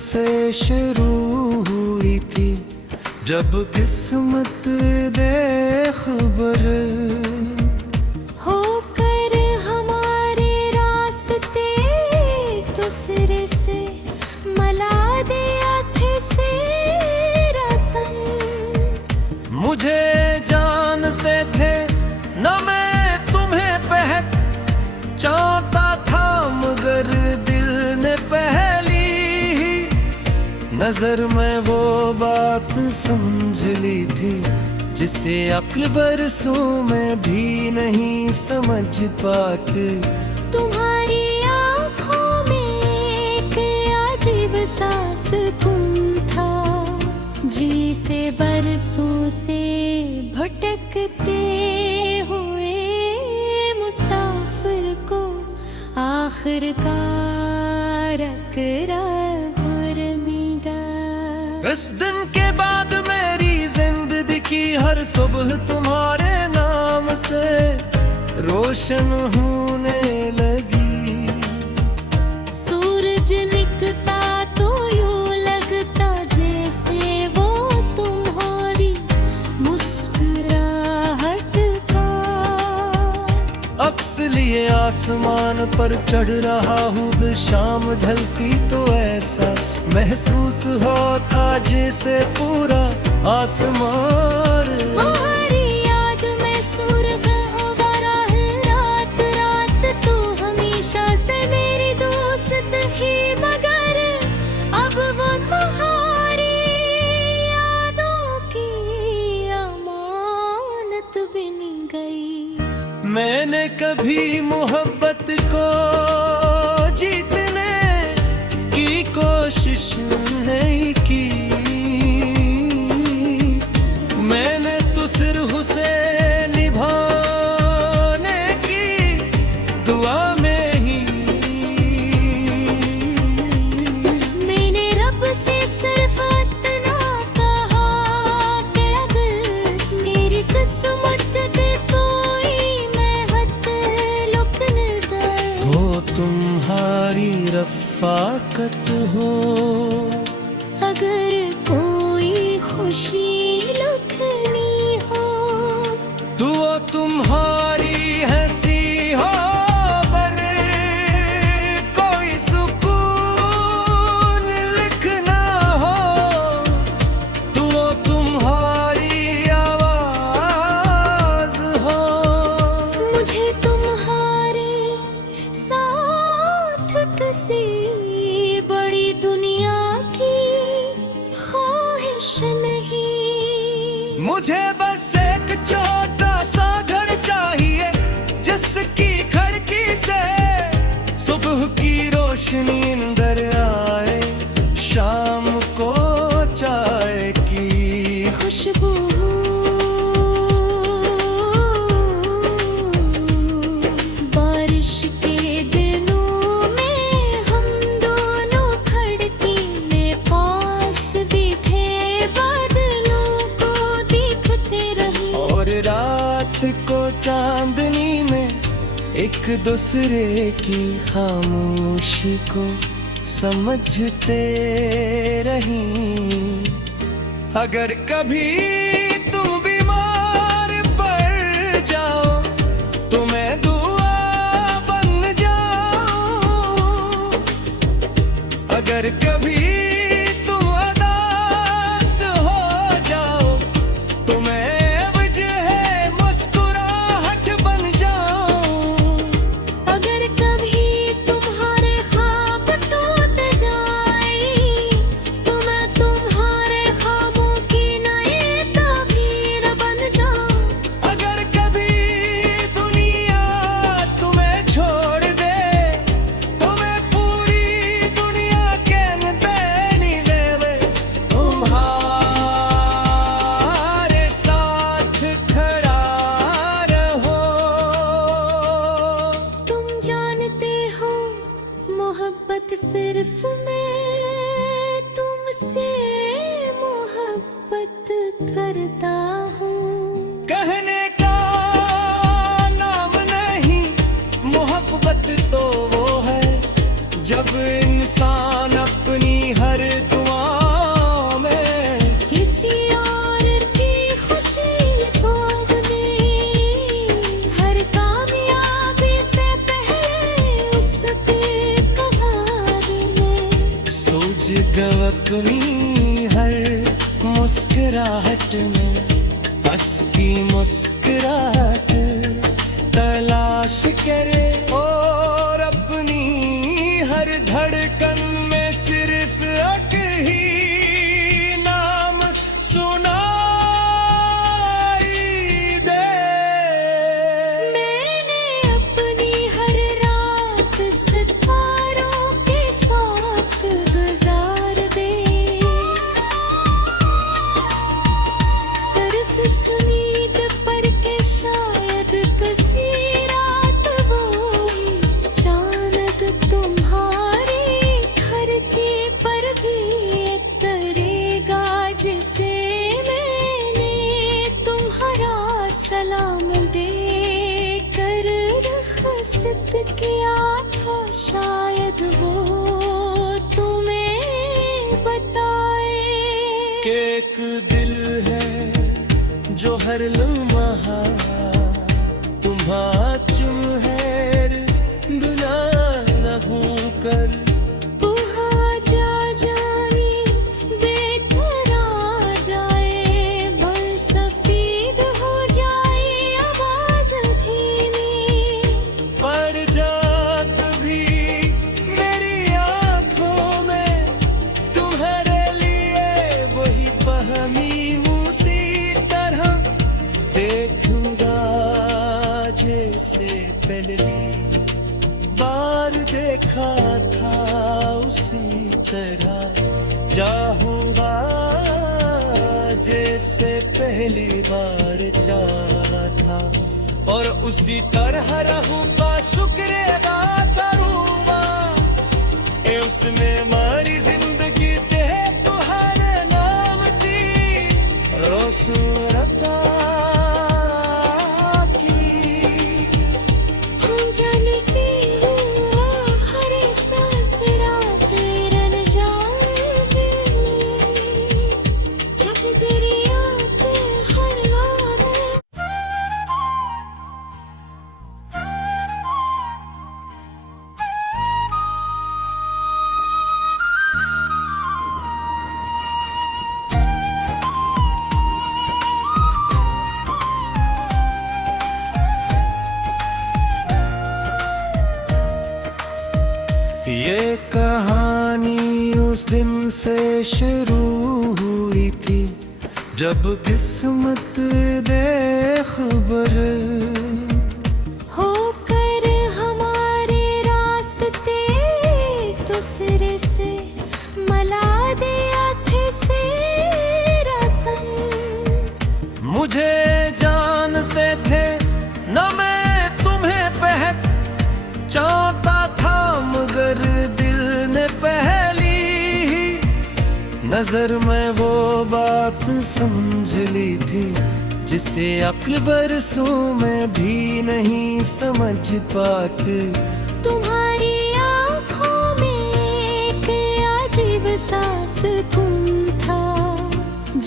से शुरू हुई थी, जब किस्मत दे खबर। होकर हमारे रास्ते दूसरे से मला दिया थे रतन। मुझे जानते थे न मैं तुम्हें पहचानता था, मगर दिल ने पहली ही नजर में वो बात समझ ली थी, जिसे अक्ल बरसों में भी नहीं समझ पाते। तुम्हारी आँखों में एक अजीब सा सुकून था, जिसे बरसों से भटकते हुए मुसाफिर को आखिरकार अकरार मिला। इस दिन के बाद मेरी जिंदगी की हर सुबह तुम्हारे नाम से रोशन होने लगी। सूरज निकलता तो यूं लगता जैसे वो तुम्हारी मुस्कुराहट का अक्स लिए आसमान पर चढ़ रहा हूँ, शाम ढलती तो ऐसा महसूस होता जैसे पूरा आसमान। तुम्हारी याद में सुर्ख होगा रात रात, तू हमेशा से मेरी दोस्त ही, मगर अब वो तुम्हारी यादों की अमानत बन गई। मैंने कभी मोहब्बत को जीतने की कोशिश नहीं की, मैंने तो सिर्फ उसे निभाने की दुआ में ही। मैंने रब से सिर्फ इतना कहा कि अगर मेरी किस्मत के कोई हो तुम्हारी रफ़ाकत हो, अगर कोई खुशी लुकनी हो, तो तुम्हारी हंसी हो, पर कोई सुकून लिखना हो, तो तुम्हारी आवाज हो। मुझे तुम्हारे साथ किसी बड़ी दुनिया की ख्वाहिश नहीं। मुझे बस एक छोटा सा घर चाहिए, जिसकी खिड़की से सुबह की रोशनी अंदर आए, शाम को चाय की खुशबू बारिश के दिनों में हम दोनों खिड़की में पास भी थे, बादलों को देखते रहे, और रात को चांदनी में एक दूसरे की खामोशी को समझते रहीं। अगर कभी तुम बीमार पड़ जाओ तो मैं दुआ बन जाऊं, अगर कभी तुम उदास हो जाओ तो मैं वजह मुस्कुराहट बन जाऊं, अगर कभी तुम्हारे ख्वाब टूट जाए तो मैं तुम्हारे ख्वाबों की नई ताबीर बन जाऊं, अगर कभी दुनिया तुम्हें छोड़ दे तो मैं पूरी दुनिया के नहीं देवे, तुम्हारे साथ खड़ा रहो। तुम जानते हो मोहब्बत सिर्फ मैं तुमसे मोहब्बत करता हूँ। कहने का नाम नहीं, मोहब्बत तो वो है जब इंसान अपनी हर अपनी हर मुस्कुराहट में हंस की मुस्कुराहट तलाश करे और अपनी हर धड़कन में सिर्फ एक ही नाम सुनाई दे। मैंने अपनी हर रात सितारों के साथ गुजार दे, सिर्फ इस उम्मीद पर के शायद किसी रात वो ही चांद तुम्हारी धरती पर भी उतरेगा, जिसे मैंने तुम्हारा सलाम दे कर रुखसत किया था, शायद वो तुम्हें बताए कि एक दिल है जो हर लम्हा तुम्हारा चुहर बिना न हूँ कर वहाँ जा जाए बेकरा जाए, बल सफेद हो जाए आवाज धीमी, पड़ जा कभी मेरी आँखों में तुम्हारे लिए वही पहमी उसी तरह देखूंगा जैसे पहली बार देखा था, उसी तरह चाहूंगा जैसे पहली बार चाहा था, और उसी तरह रहूंगा शुक्र अदा करूंगा ए उसमें हमारी जिंदगी ते तुम्हारे नाम दी रोशन रब्बा की। हम जानते हो हर सांस रात रन जाएंगे, जब दरिया पे हर गाँव ये कहानी उस दिन से शुरू हुई थी जब किस्मत दे खबर होकर हमारे रास्ते एक दूसरे से मला दिया थे रतन। मुझे जानते थे न मैं तुम्हें पहचानता था, मगर दिल ने पहली ही नजर में वो बात समझ ली थी जिसे अक्ल बरसों में भी नहीं समझ पाते। तुम्हारी आँखों में एक अजीब सा सुकून था,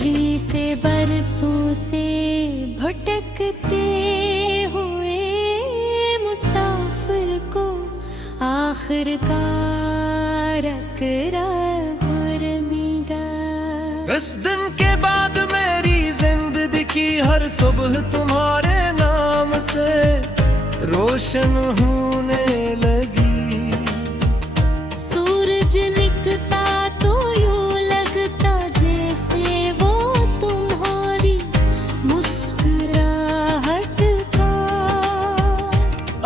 जिसे बरसों से भटकते हुए मुसाफिर को आखिरकार अकरार मिला। इस दिन के बाद मेरी जिंदगी की हर सुबह तुम्हारे नाम से रोशन होने लगी। सूरज निकलता तो यूं लगता जैसे वो तुम्हारी मुस्कुराहट का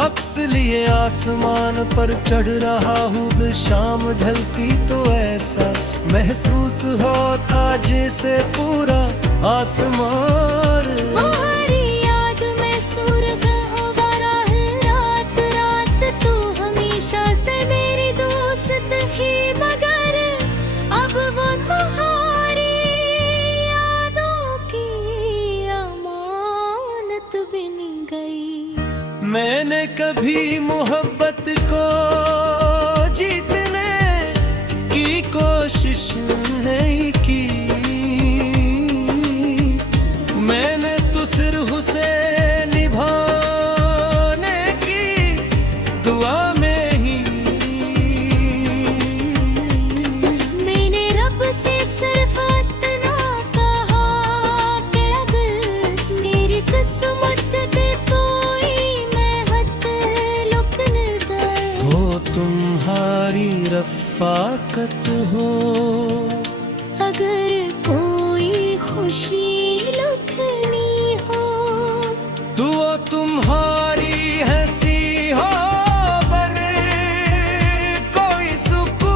अक्स लिए आसमान पर चढ़ रहा हूँ, शाम ढलती तो ऐसा महसूस होता जैसे पूरा आसमान हमारी याद में सूरज होगा रात रात, तू हमेशा से मेरी दोस्त ही, मगर अब वो तुम्हारी यादों की अमानत बन गई। मैंने कभी मोहब्बत को जीतने की कोशिश नहीं की, मैंने तो सिर्फ उसे निभाने की दुआ में ही मैंने रब रफाकत हो। अगर कोई खुशी लखनी हो तो वो तुम्हारी हंसी हो, पर कोई सुकून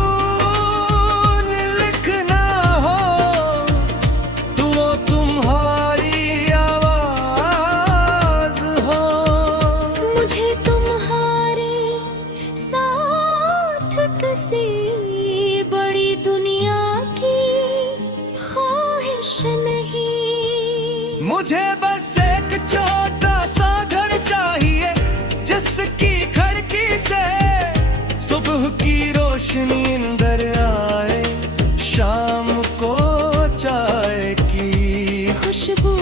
लिखना हो तो वो तुम्हारी आवाज हो। मुझे तुम्हारे साथ किसी बड़ी दुनिया की ख्वाहिश नहीं। मुझे बस एक छोटा सा घर चाहिए जिसकी खिड़की से सुबह की रोशनी अंदर आए, शाम को चाय की खुशबू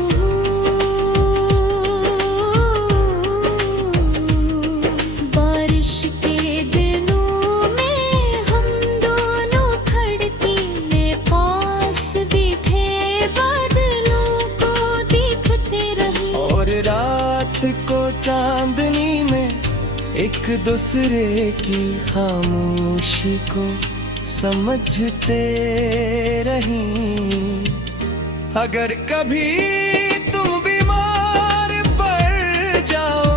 बारिश के दिनों में हम दोनों खिड़की में पास बैठे बादलों को देखते रहे। और रात को चांदनी में एक दूसरे की खामोशी को समझते रहीं। अगर कभी तुम बीमार पड़ जाओ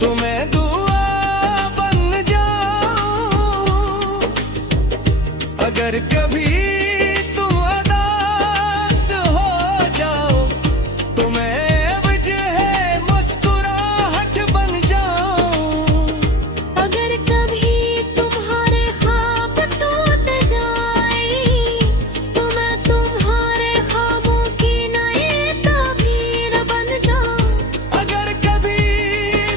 तो मैं दुआ बन जाऊं। अगर कभी तुम उदास हो जाओ तो मैं वजह मुस्कुराहट बन जाऊं। अगर कभी तुम्हारे ख्वाब टूट जाए तो मैं तुम्हारे ख्वाबों की नई ताबीर बन जाऊं। अगर कभी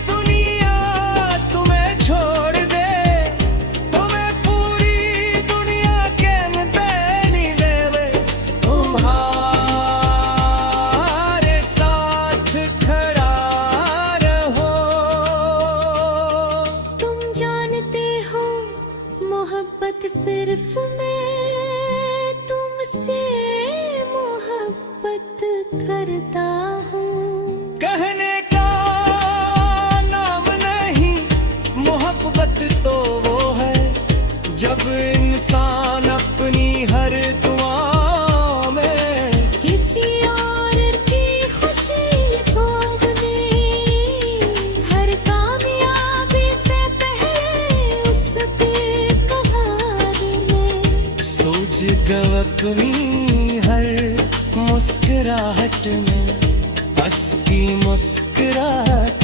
दुनिया तुम्हें छोड़ दे तो मैं पूरी दुनिया के नहीं देवे तुम्हारे साथ खड़ा रहो। तुम जानते हो मोहब्बत सिर्फ मैं तुमसे मोहब्बत करता हूँ। कहने का नाम नहीं, मोहब्बत तो वो है जब इंसान अपनी हर दुआ में किसी और की खुशी खोने, हर कामयाबी से पहले उसके कहानी में सोच गवकनी हर मुस्कुराहट में हंस की मुस्कुराहट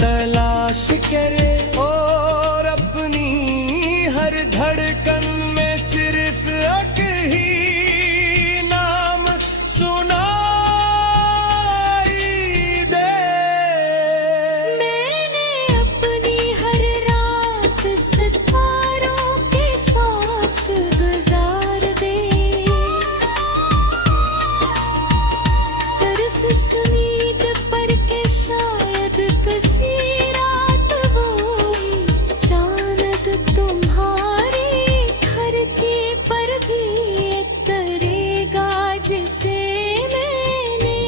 तलाश करे। और अपनी हर धड़कन में सिर्फ एक ही नाम सुनाई दे। मैंने अपनी हर रात सितारों के साथ गुजार दे। सिर्फ इस उम्मीद पर के शायद किसी रात वो ही चांद तुम्हारी खिड़की पर भी करेगा, जिसे मैंने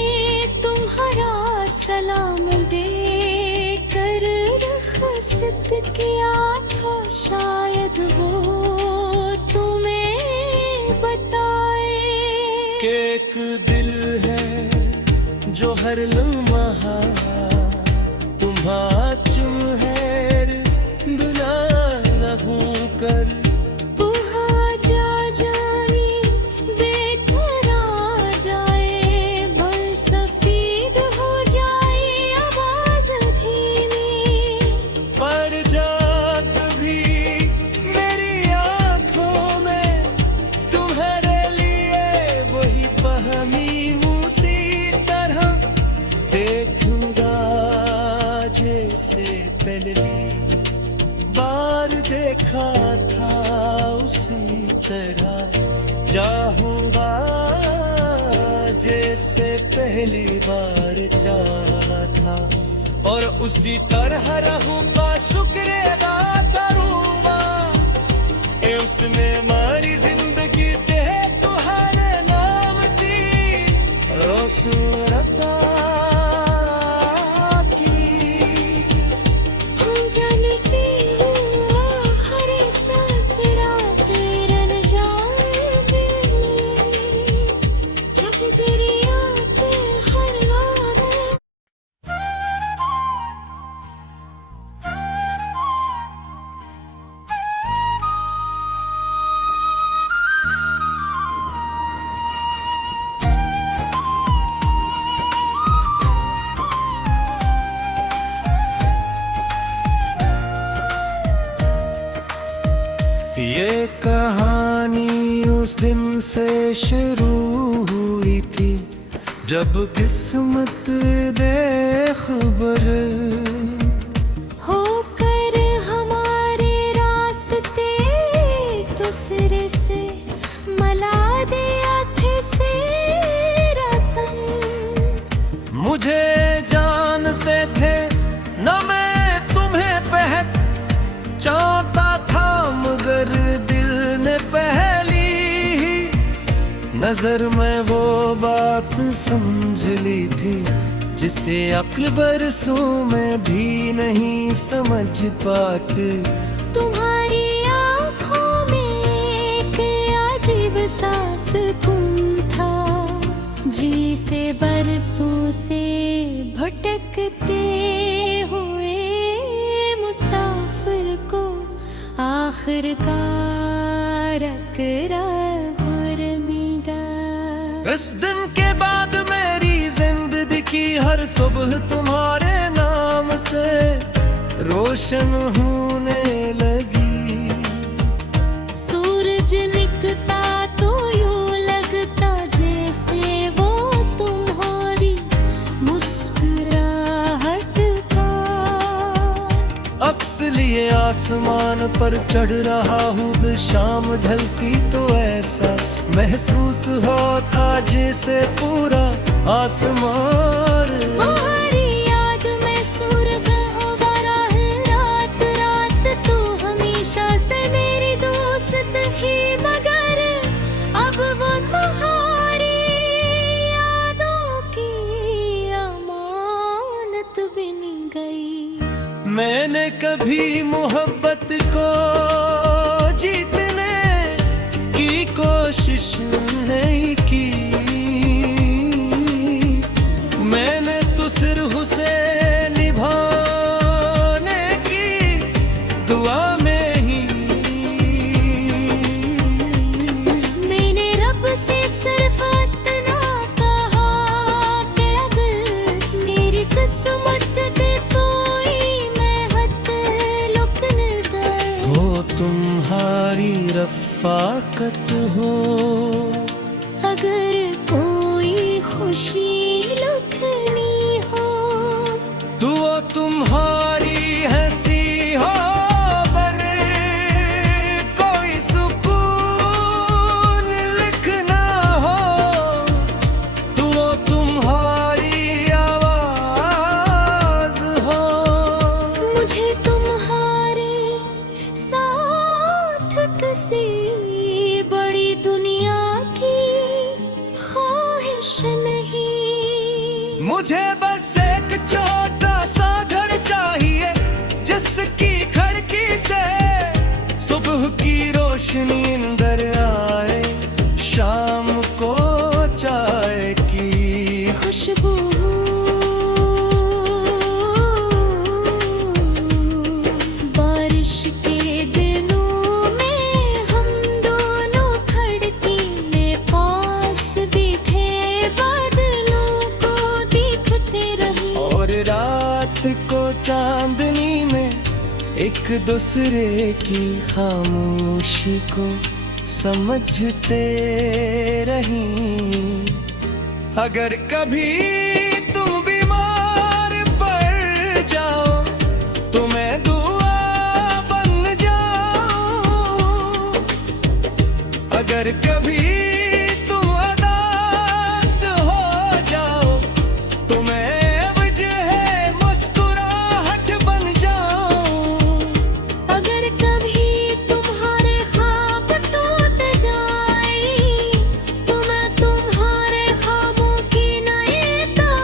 तुम्हारा सलाम दे कर रुखसत किया था। शायद वो तुम्हें बताए कि एक दिल है जो हर लम्हा तुम्हारा चुहर बिना लहू कर वहाँ जा जाए बेकरा जाए, भल सफेद हो जाए आवाज धीमी। पर जात भी मेरी आंखों में तुम्हारे लिए वही पहमी उसी तरह देखूंगा जैसे पहली बार देखा था उसी तरह चाहूंगा जैसे पहली बार चाहा था। और उसी तरह रहूंगा शुक्र अदा करूंगा ए उसमें हमारी जिंदगी दे तुम्हारे नाम की रोशन रखा की। हम जानते हो हर सांस रात दिन से शुरू हुई थी जब किस्मत दे खबर, होकर हमारे रास्ते दूसरे से मला दिया थे से रतन। मुझे जानते थे न मैं तुम्हें पहचानता था, मगर दिल ने पहली ही नजर में वो बात समझ ली थी जिसे अक्ल बरसों में भी नहीं समझ पाते। तुम्हारी आँखों में एक अजीब सा सुकून था, जिसे बरसों से भटकते हुए मुसाफिर को आखिरकार अकरब और मिला। इस दिन के बाद मेरी जिंदगी की हर सुबह तुम्हारे नाम से रोशन होने लगी। सूरज निकलता तो यूं लगता जैसे वो तुम्हारी मुस्कुराहट का। अक्स लिए आसमान पर चढ़ रहा हूँ, शाम ढलती तो ऐसा महसूस होता जैसे पूरा आसमान। तुम्हारी याद में सुरगा होगा रात रात, तू हमेशा से मेरी दोस्त ही, मगर अब वो तुम्हारी यादों की अमानत बन गई। मैंने कभी मोहब्बत को जीतने की कोशिश नहीं की, मैंने तो सिर्फ उसे निभाने की दुआ में ही। मैंने रब से सिर्फ इतना कहा कि अगर मेरी किस्मत के कोई महत लुकने गए वो तुम्हारी रफ़ाकत हो, अगर कोई खुशी लुकनी हो तो वो तुम्हारी हंसी हो, पर कोई सुकून लिखना हो तो वो तुम्हारी आवाज हो। मुझे तुम्हारे साथ किसी बड़ी दुनिया की ख्वाहिश नहीं। मुझे बस एक छोटा सा घर चाहिए जिसकी खिड़की से सुबह की रोशनी अंदर आए, शाम को चाय की खुशबू बारिश के दिनों में हम दोनों खिड़की में पास भी थे, बादलों को देखते रहे और रात को चांदनी में एक दूसरे की खामोशी को समझते रही। अगर कभी तुम बीमार पड़ जाओ तो मैं दुआ बन जाऊं, अगर कभी तुम उदास हो जाओ तो मैं वजह मुस्कुराहट बन जाऊं, अगर कभी तुम्हारे ख्वाब टूट जाए तो मैं तुम्हारे ख्वाबों की नई ताबीर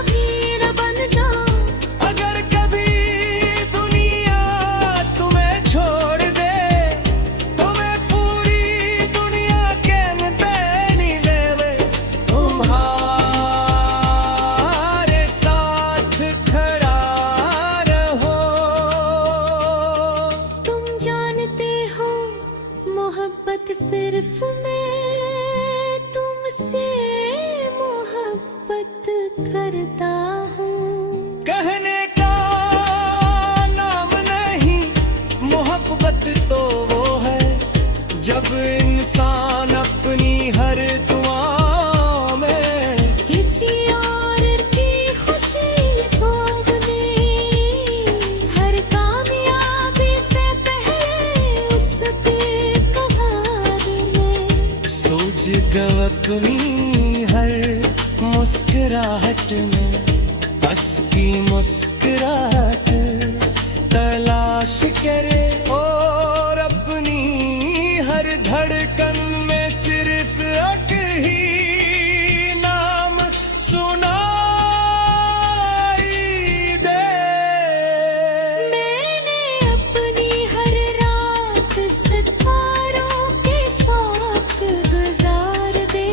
गो अपनी हर मुस्कुराहट में बस की मुस्कुराहट तलाश करे और अपनी हर धड़कन में सिर्फ एक ही नाम सुनाई दे। मैंने अपनी हर रात सितारों के साथ गुजार दे,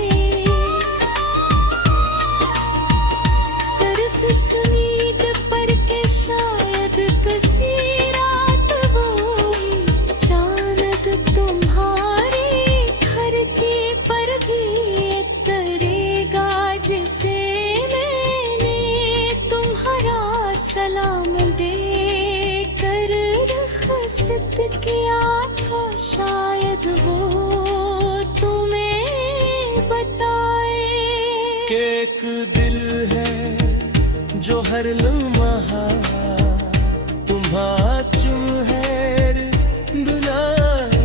सिर्फ इस उम्मीद पर के शायद किसी रात वो चांद तुम्हारी धरती पर भी उतरेगा, जिसे मैंने तुम्हारा सलाम दे कर रुखसत किया था, शायद वो तुम्हें बताए कि एक दिल है जो हर लम्हा तुम्हारा चुहर बुला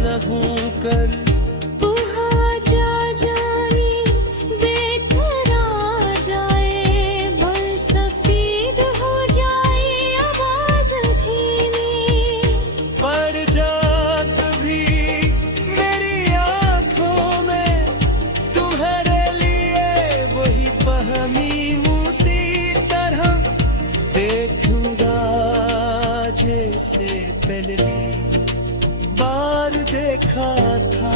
न कर वहाँ जा जाए बेकर आ जाए, बल सफेद हो जाए आवाज धीमी, पर जा कभी मेरी आंखों में तुम्हारे लिए वही पहमी उसी तरह देखूंगा जैसे पहली बार देखा था,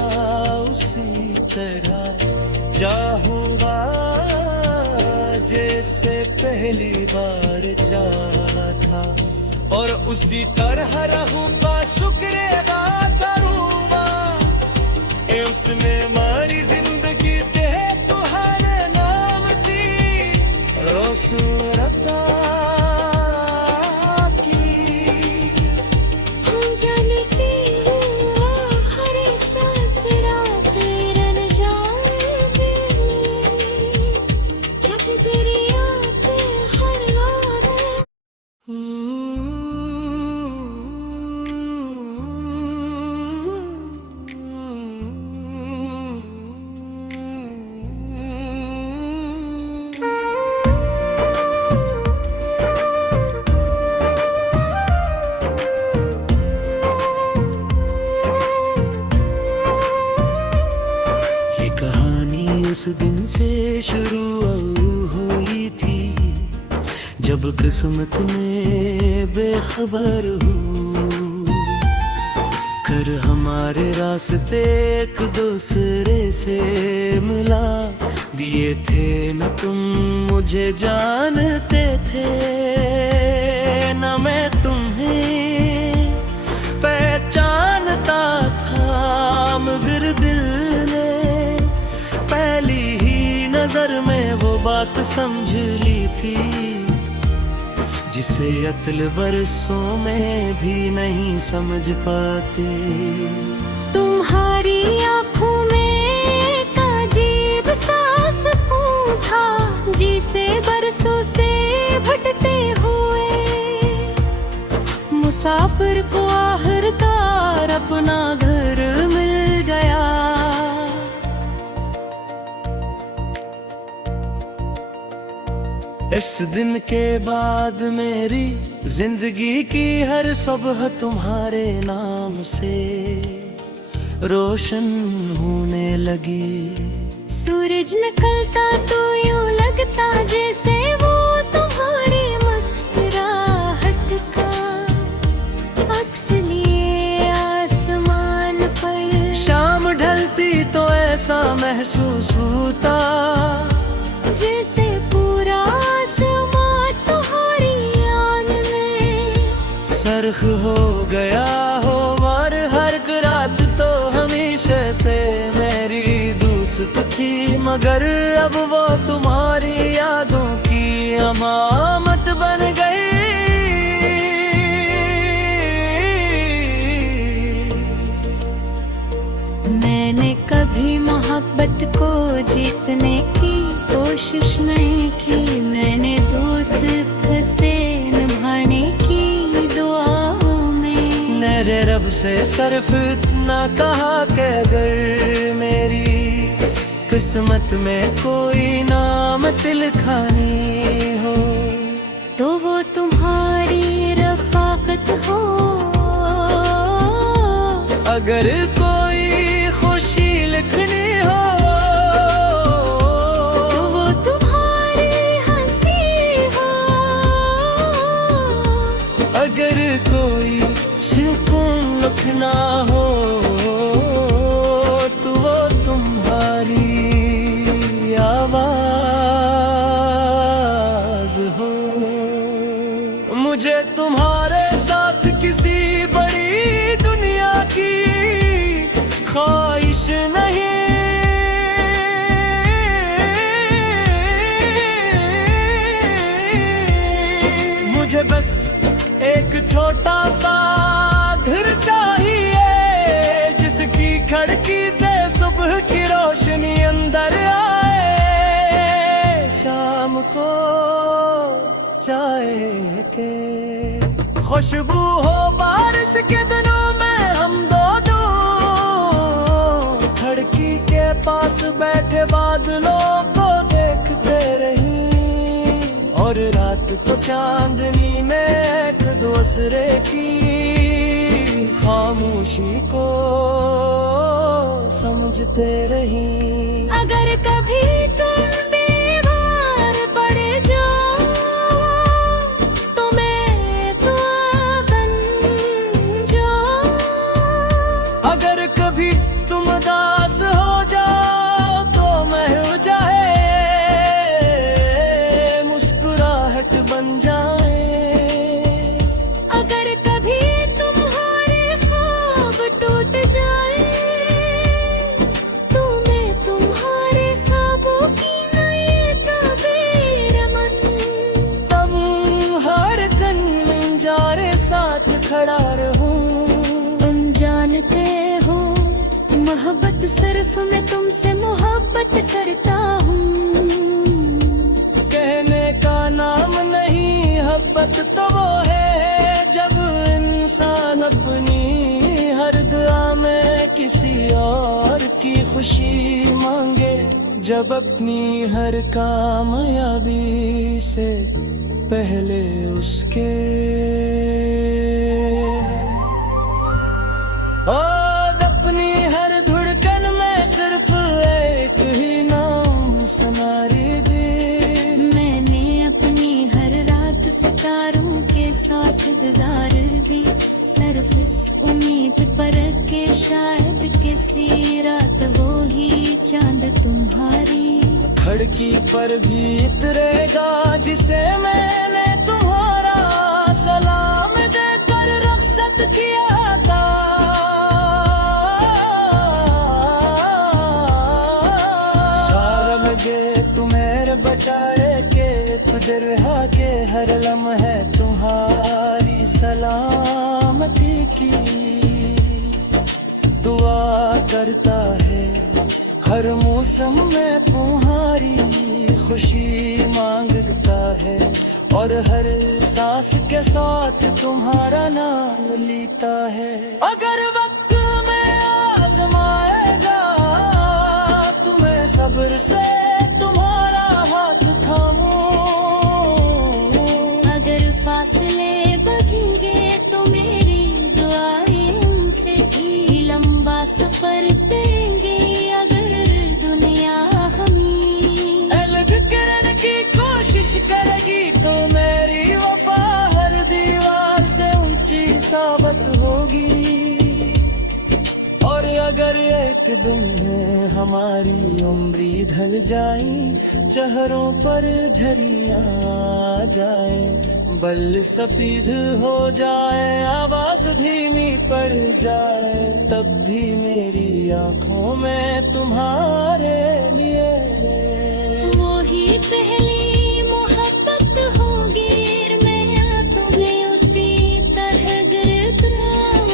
उसी तरह चाहूंगा जैसे पहली बार चाहा था, और उसी तरह रहूंगा शुक्र अदा करूंगा ए उसने हमारी जिंदगी दे तुम्हारे नाम दी रोशनता की। हम जानते हैं हर सांस रात रन जाएगी, जब तेरी याद हर गाने ये कहानी उस दिन से शुरू हुई थी जब किस्मत ने बेखबर हो कर हमारे रास्ते एक दूसरे से मिला दिए थे न तुम मुझे जानते थे न मैं तुम्हें पहचानता था, मगर दिल ने पहली ही नजर में वो बात समझ ली थी जिसे अतल बरसों में भी नहीं समझ पाते। तुम्हारी आँखों में एक अजीब सा सुकून था, जिसे बरसों से भटकते हुए मुसाफिर को आखिरकार अपना घर मिल गया। इस दिन के बाद मेरी जिंदगी की हर सुबह तुम्हारे नाम से रोशन होने लगी। सूरज निकलता तो यूं लगता जैसे वो तुम्हारी मुस्कुराहट का अक्स लिए आसमान पर। शाम ढलती तो ऐसा महसूस होता जैसे पूरा आसमां तुम्हारी याद में सर्ख हो गया हो, और हर रात तो हमेशा से मेरी दोस्त थी, मगर अब वो तुम्हारी यादों की अमामत बन गई। मैंने कभी मोहब्बत को जीतने की कोशिश नहीं की, मैंने दोस्त से निभाने की दुआओं में मेरे रब से सिर्फ इतना कहा कि अगर मेरी किस्मत में कोई नाम तिलखानी हो, तो वो तुम्हारी रफ़ाकत हो। अगर कोई खुशी लिखनी हो, तो वो तुम्हारी हंसी हो। अगर कोई सुकून लिखना हो, तो वो तुम्हारी आवाज हो। मुझे तुम्हारे साथ किसी बड़ी दुनिया की ख्वाहिश नहीं, मुझे बस एक छोटा सा घर चाहिए, जिसकी खिड़की से सुबह की रोशनी अंदर आए। शाम को चाय के खुशबू हो, बारिश के दिनों में हम दोनों खिड़की के पास बैठे बादलों को देखते रही, और रात को चांदनी में एक दूसरे की खामोशी को समझते रही। अगर कभी तुम बीमार पड़ जाओ, तो मैं दुआ बन जाऊं। अगर कभी तुम उदास हो जाओ, तो मैं हो जाए मुस्कुराहट बन जाए। अगर कभी तुम्हारे ख्वाब टूट जाए, तो मैं तुम्हारे ख्वाबों की नई ताबीर मन। तब हर जारे साथ खड़ा रहूं। तुम जानते हो मोहब्बत सिर्फ मैं तुमसे मोहब्बत करता हूँ। कहने का नाम नहीं मोहब्बत तो वो है, जब इंसान अपनी हर दुआ में किसी और की खुशी मांगे, जब अपनी हर कामयाबी से पहले उसके और अपनी हर धड़कन में सिर्फ एक ही नाम सुनारी दी। मैंने अपनी हर रात सितारों के साथ गुजार दी, सिर्फ इस उम्मीद पर के शायद किसी रात वो ही चांद तुम्हारी खिड़की पर भी उतरेगा, जिसे मैंने तुम्हारा सलाम देकर रुखसत किया था। शाम गे तुम्हें बचाए के तुदरहा के हर लम्हे तुम्हारी सलामती की दुआ करता है। हर मौसम में तुम्हारी खुशी मांगता है, और हर सांस के साथ तुम्हारा नाम लेता है। अगर वक्त में आजमाएगा तुम्हें सब्र से तुम्हारा हाथ थामूं। अगर फासले बढ़ेंगे तो मेरी दुआएं उनसे भी लंबा सफर देंगे। अगर दुनिया हमें अलग करने की कोशिश करेगी, तो मेरी वफा हर दीवार से ऊंची साबित होगी। और अगर एक दिन में हमारी उम्री ढल जाए, चेहरों पर झरियां आ जाए, बल सफेद हो जाए, आवाज धीमी पड़ जाए, तब भी मेरी आंखों में तुम्हारे लिए वो ही पहली मोहब्बत होगी। मैं तुम्हें उसी तरह गिरफ्तार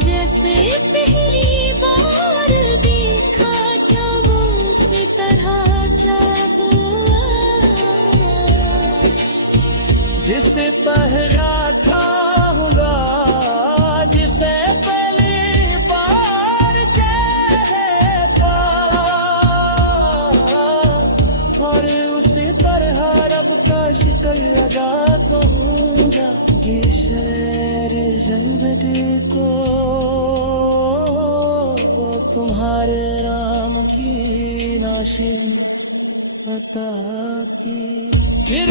जैसे पहली बार देखा था, वो उसी तरह जागो जिस पहरा था होगा, जिसे पहली बार चेहरा लाशें बता के फिर